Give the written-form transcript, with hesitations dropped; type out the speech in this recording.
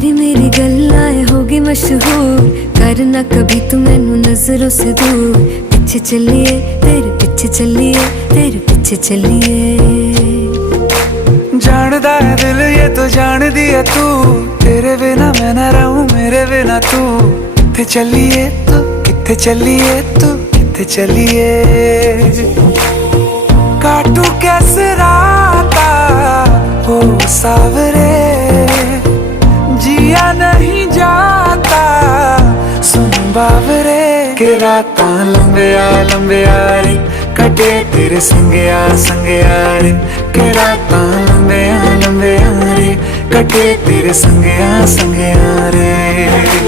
तेरी मेरी गल्लाएं होगी मशहूर, करना कभी तू मैनू नजरों से दूर। पीछे चलिए तेरे पीछे चलिए, तेरे पीछे चलिए। जानदा है दिल ये तो जान दिया तू, तेरे बिना मैं ना रहूं मेरे बिना तू। किथे चलिए तू, किथे चलिए तू, किथे चलिए। काटू कैसे राता हो सावरे, जिया नहीं जाता सुन बावरे। के राता लंबिया लंबिया रे, कटे तेरे संगया संगया रे। के राता लंबिया लंबिया रे, कटे तेरे संगया संगया रे।